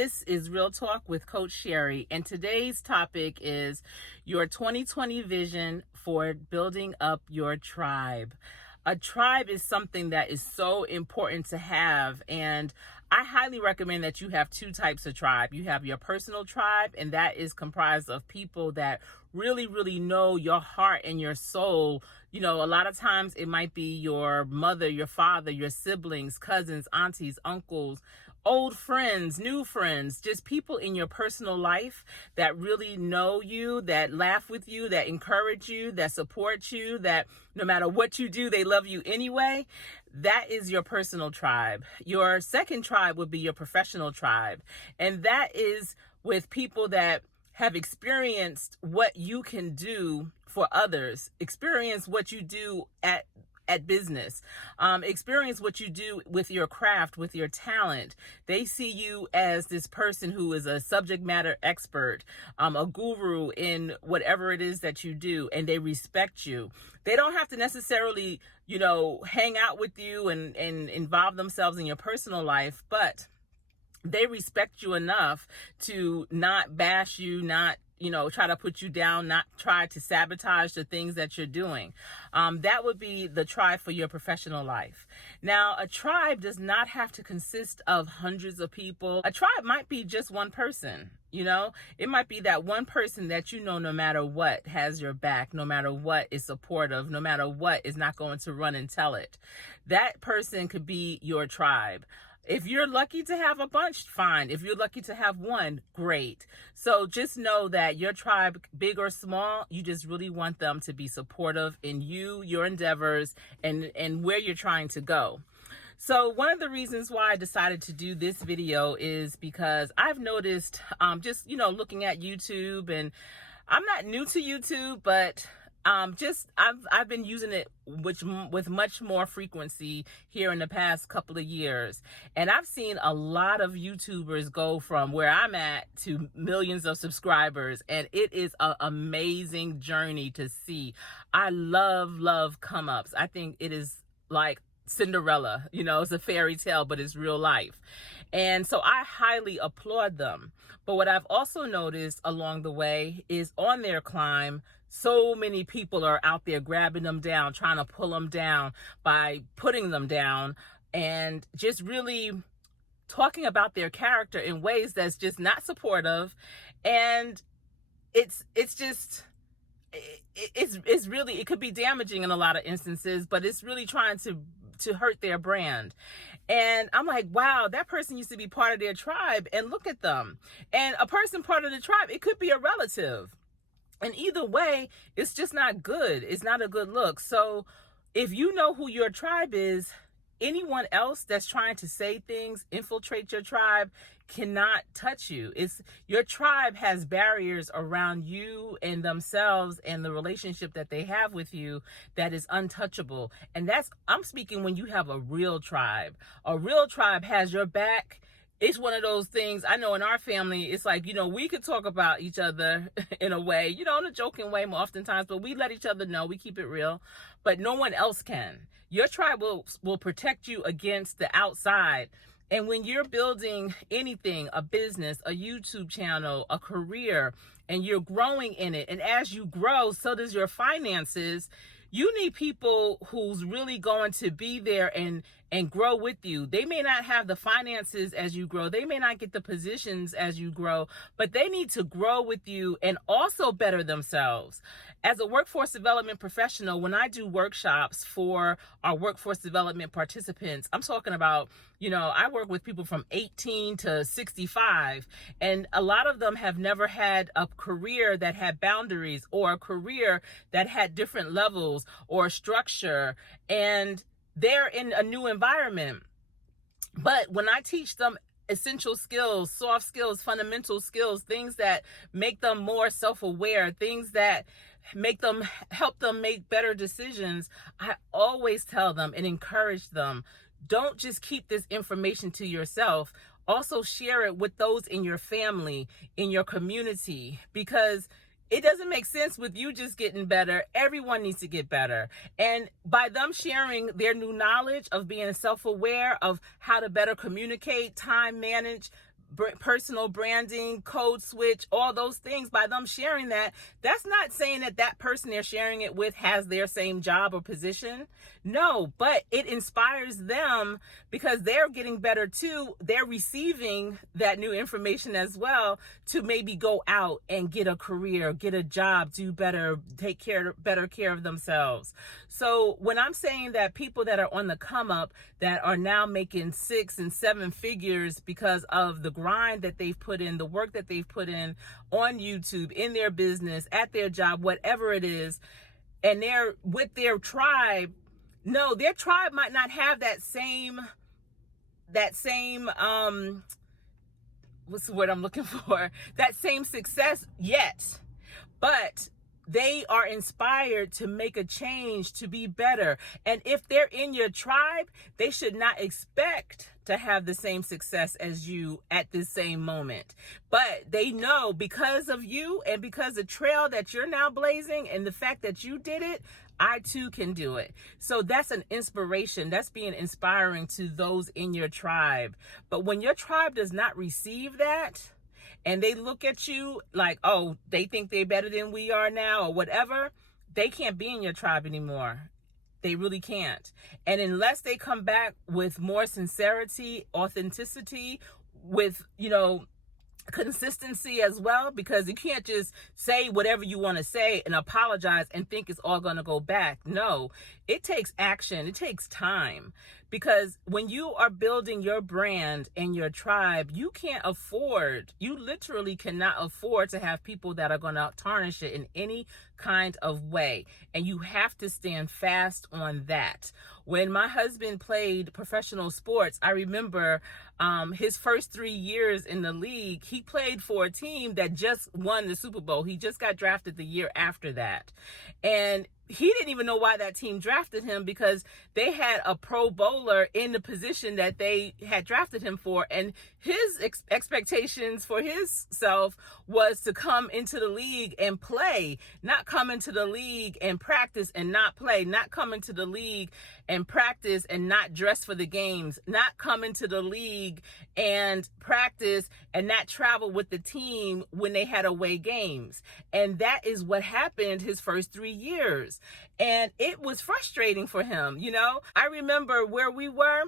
This is Real Talk with Coach Sherri, and today's topic is your 2020 vision for building up your tribe. A tribe is something that is so important to have, and I highly recommend that you have two types of tribe. You have your personal tribe, and that is comprised of people that really know your heart and your soul. You know, a lot of times it might be your mother, your father, your siblings, cousins, aunties, uncles, old friends, new friends, just people in your personal life that really know you, that laugh with you, that encourage you, that support you, that no matter what you do, they love you anyway. That is your personal tribe. Your second tribe would be your professional tribe. And that is with people that have experienced what you can do for others, experience what you do at business, experience what you do with your craft, with your talent. They see you as this person who is a subject matter expert, a guru in whatever it is that you do, and they respect you. They don't have to necessarily, hang out with you and involve themselves in your personal life, but they respect you enough to not bash you, not try to put you down, not try to sabotage the things that you're doing. That would be the tribe for your professional life. Now, a tribe does not have to consist of hundreds of people. A tribe might be just one person. It might be that one person that no matter what has your back, no matter what is supportive, no matter what is not going to run and tell it. That person could be your tribe. If you're lucky to have a bunch, fine. If you're lucky to have one, great. So just know that your tribe, big or small, you just really want them to be supportive in you, your endeavors, and where you're trying to go. So one of the reasons why I decided to do this video is because I've noticed, looking at YouTube, and I'm not new to YouTube, but I've been using it with much more frequency here in the past couple of years. And I've seen a lot of YouTubers go from where I'm at to millions of subscribers. And it is an amazing journey to see. I love come ups. I think it is like Cinderella, it's a fairy tale, but it's real life. And so I highly applaud them. But what I've also noticed along the way is on their climb, so many people are out there grabbing them down, trying to pull them down by putting them down, and just really talking about their character in ways that's just not supportive. And it's really, it could be damaging in a lot of instances, but it's really trying to hurt their brand. And I'm like, wow, that person used to be part of their tribe, and look at them. And a person part of the tribe, it could be a relative. And either way, it's just not good. It's not a good look. So if you know who your tribe is, anyone else that's trying to say things, infiltrate your tribe, cannot touch you. Your tribe has barriers around you and themselves and the relationship that they have with you that is untouchable. And I'm speaking when you have a real tribe. A real tribe has your back. It's one of those things, I know in our family, it's like, we could talk about each other in a way, in a joking way more oftentimes, but we let each other know, we keep it real, but no one else can. Your tribe will protect you against the outside. And when you're building anything, a business, a YouTube channel, a career, and you're growing in it, and as you grow, so does your finances, you need people who's really going to be there and grow with you. They may not have the finances as you grow. They may not get the positions as you grow, but they need to grow with you and also better themselves. As a workforce development professional, when I do workshops for our workforce development participants, I'm talking about, I work with people from 18 to 65, and a lot of them have never had a career that had boundaries or a career that had different levels or structure, and they're in a new environment. But when I teach them essential skills, soft skills, fundamental skills, things that make them more self-aware, things that help them make better decisions, I always tell them and encourage them, don't just keep this information to yourself. Also share it with those in your family, in your community, because it doesn't make sense with you just getting better. Everyone needs to get better. And by them sharing their new knowledge of being self-aware of how to better communicate, time manage, personal branding, code switch, all those things. By them sharing that, that's not saying that that person they're sharing it with has their same job or position. No, but it inspires them because they're getting better too. They're receiving that new information as well to maybe go out and get a career, get a job, do better, take better care of themselves. So when I'm saying that people that are on the come up, that are now making 6 and 7 figures because of the grind that they've put in, the work that they've put in on YouTube, in their business, at their job, whatever it is, and they're with their tribe. No, their tribe might not have that same what's the word I'm looking for? That same success yet. But they are inspired to make a change, to be better. And if they're in your tribe, they should not expect to have the same success as you at this same moment. But they know because of you and because the trail that you're now blazing and the fact that you did it, I too can do it. So that's an inspiration. That's being inspiring to those in your tribe. But when your tribe does not receive that, and they look at you like, oh, they think they're better than we are now or whatever, they can't be in your tribe anymore. They really can't. And unless they come back with more sincerity, authenticity, with, consistency as well, because you can't just say whatever you want to say and apologize and think it's all going to go back. No, it takes action. It takes time, because when you are building your brand and your tribe, you literally cannot afford to have people that are going to tarnish it in any kind of way. And you have to stand fast on that. When my husband played professional sports, I remember his first 3 years in the league, he played for a team that just won the Super Bowl. He just got drafted the year after that. And he didn't even know why that team drafted him, because they had a pro bowler in the position that they had drafted him for. And his expectations for himself was to come into the league and play, not come into the league and practice and not play, not come into the league and practice and not dress for the games, not come into the league and practice and not travel with the team when they had away games. And that is what happened his first 3 years. And it was frustrating for him. I remember where we were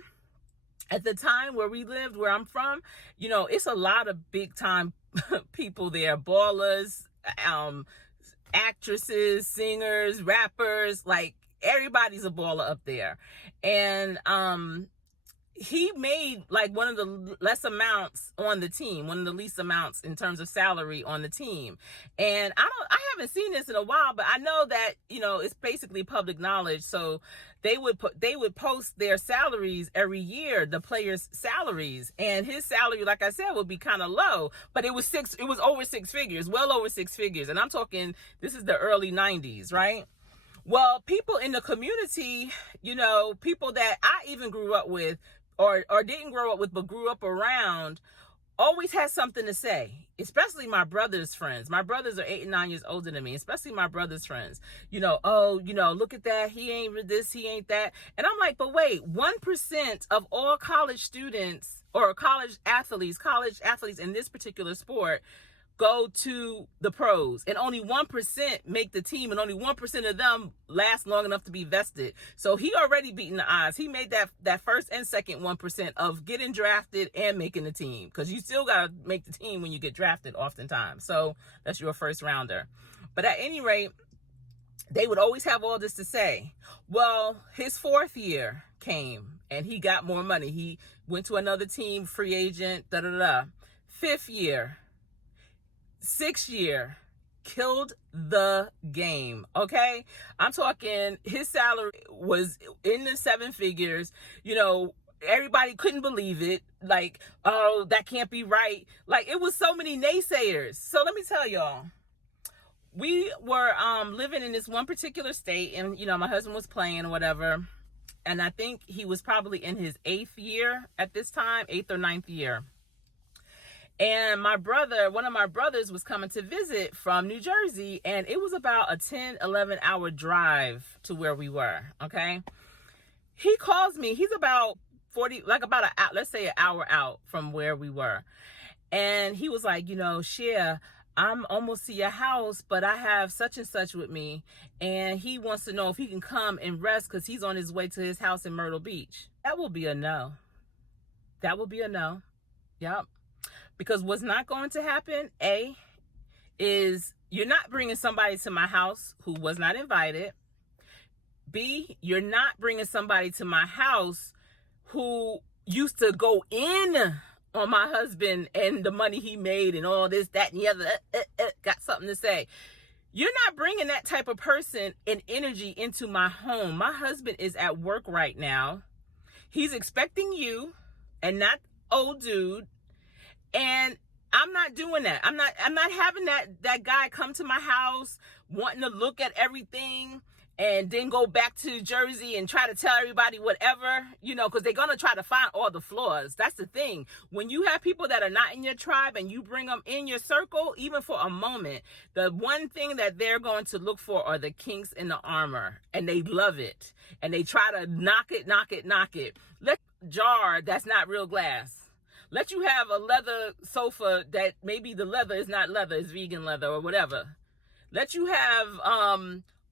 at the time, where we lived, where I'm from, it's a lot of big time people there, ballers, actresses, singers, rappers, like everybody's a baller up there. And he made like one of the less amounts on the team, one of the least amounts in terms of salary on the team. And I haven't seen this in a while, but I know that, it's basically public knowledge. So they would post their salaries every year, the players' salaries, and his salary, like I said, would be kind of low, but it was over 6 figures, well over 6 figures. And I'm talking, this is the early 90s, right? Well, people in the community, people that I even grew up with, or didn't grow up with, but grew up around, always has something to say, especially my brother's friends. My brothers are 8 and 9 years older than me, especially my brother's friends. Look at that. He ain't this, he ain't that. And I'm like, but wait, 1% of all college students or college athletes in this particular sport go to the pros, and only 1% make the team, and only 1% of them last long enough to be vested. So he already beaten the odds. He made that first and second 1% of getting drafted and making the team, because you still got to make the team when you get drafted oftentimes. So that's your first rounder. But at any rate, they would always have all this to say. Well, his 4th year came and he got more money. He went to another team, free agent, 5th year, 6th year, killed the game. Okay, I'm talking, his salary was in the 7 figures. Everybody couldn't believe it. Like, oh, that can't be right. Like, it was so many naysayers. So let me tell y'all, we were living in this one particular state, and my husband was playing or whatever, and I think he was probably in his 8th year at this time, 8th or 9th year. And one of my brothers was coming to visit from New Jersey, and it was about a 10, 11 hour drive to where we were. Okay. He calls me. He's about 40, let's say an hour out from where we were. And he was like, Cher, I'm almost to your house, but I have such and such with me. And he wants to know if he can come and rest because he's on his way to his house in Myrtle Beach. That will be a no. That will be a no. Yep. Because what's not going to happen, A, is you're not bringing somebody to my house who was not invited. B, you're not bringing somebody to my house who used to go in on my husband and the money he made and all this, that, and the other, got something to say. You're not bringing that type of person and energy into my home. My husband is at work right now. He's expecting you and not old dude. And I'm not doing that. I'm not having that guy come to my house wanting to look at everything and then go back to Jersey and try to tell everybody whatever, because they're going to try to find all the flaws. That's the thing. When you have people that are not in your tribe and you bring them in your circle, even for a moment, the one thing that they're going to look for are the kinks in the armor, and they love it. And they try to knock it. Let jar that's not real glass. Let you have a leather sofa that maybe the leather is not leather, it's vegan leather or whatever. Let you have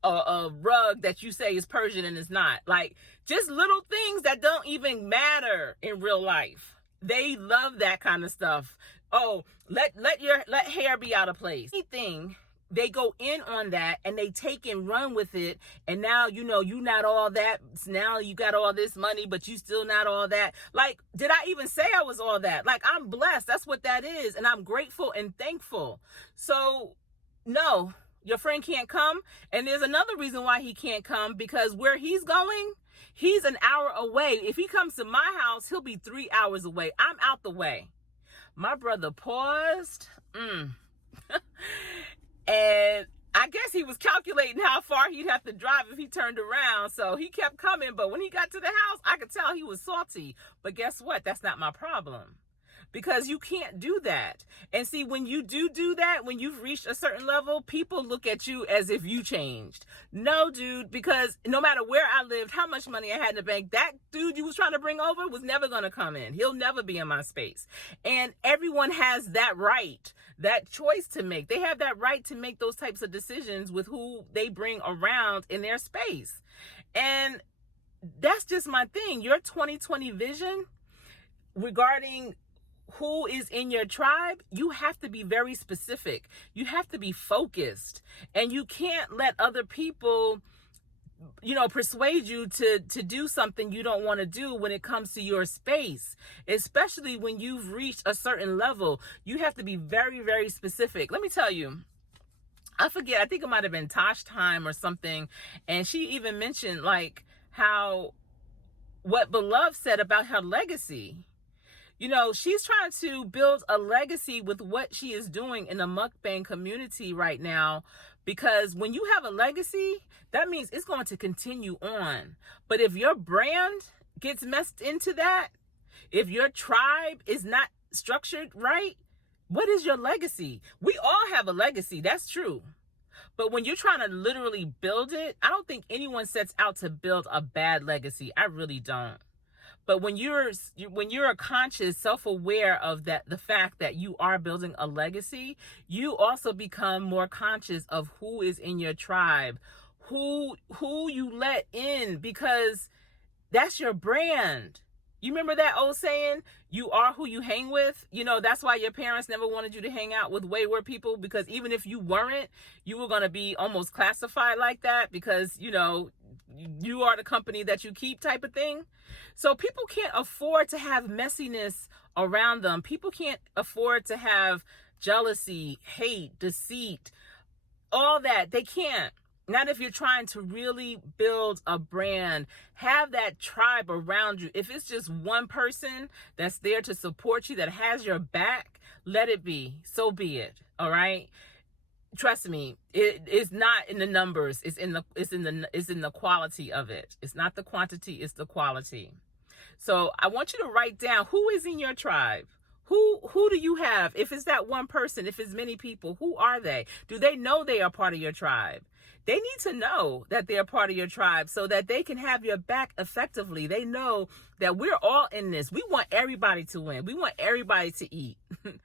a rug that you say is Persian and it's not. Like, just little things that don't even matter in real life. They love that kind of stuff. Oh, let hair be out of place. Anything, they go in on that and they take and run with it. And now, you not all that. Now you got all this money, but you still not all that. Like, did I even say I was all that? Like, I'm blessed. That's what that is. And I'm grateful and thankful. So, no, your friend can't come. And there's another reason why he can't come, because where he's going, he's an hour away. If he comes to my house, he'll be 3 hours away. I'm out the way. My brother paused. And I guess he was calculating how far he'd have to drive if he turned around. So he kept coming. But when he got to the house, I could tell he was salty. But guess what? That's not my problem. Because you can't do that. And see, when you do that, when you've reached a certain level, people look at you as if you changed. No, dude, because no matter where I lived, how much money I had in the bank, that dude you was trying to bring over was never going to come in. He'll never be in my space. And everyone has that right, that choice to make. They have that right to make those types of decisions with who they bring around in their space. And that's just my thing. Your 2020 vision regarding who is in your tribe, you have to be very specific. You have to be focused. And you can't let other people, persuade you to do something you don't want to do when it comes to your space. Especially when you've reached a certain level. You have to be very, very specific. Let me tell you, I forget, I think it might have been Tosh Time or something. And she even mentioned what Beloved said about her legacy. She's trying to build a legacy with what she is doing in the mukbang community right now, because when you have a legacy, that means it's going to continue on. But if your brand gets messed into that, if your tribe is not structured right, what is your legacy? We all have a legacy. That's true. But when you're trying to literally build it, I don't think anyone sets out to build a bad legacy. I really don't. But when you're a conscious, self-aware of the fact that you are building a legacy, you also become more conscious of who is in your tribe, who you let in, because that's your brand. You remember that old saying, you are who you hang with? That's why your parents never wanted you to hang out with wayward people, because even if you weren't, you were going to be almost classified like that because, you are the company that you keep type of thing. So people can't afford to have messiness around them. People can't afford to have jealousy, hate, deceit, all that. They can't. Not if you're trying to really build a brand. Have that tribe around you. If it's just one person that's there to support you, that has your back, let it be. So be it. All right. Trust me, it is not in the numbers. It's in the quality of it. It's not the quantity, it's the quality. So I want you to write down who is in your tribe. Who do you have? If it's that one person, if it's many people, who are they? Do they know they are part of your tribe? They need to know that they're part of your tribe so that they can have your back effectively. They know that we're all in this. We want everybody to win. We want everybody to eat.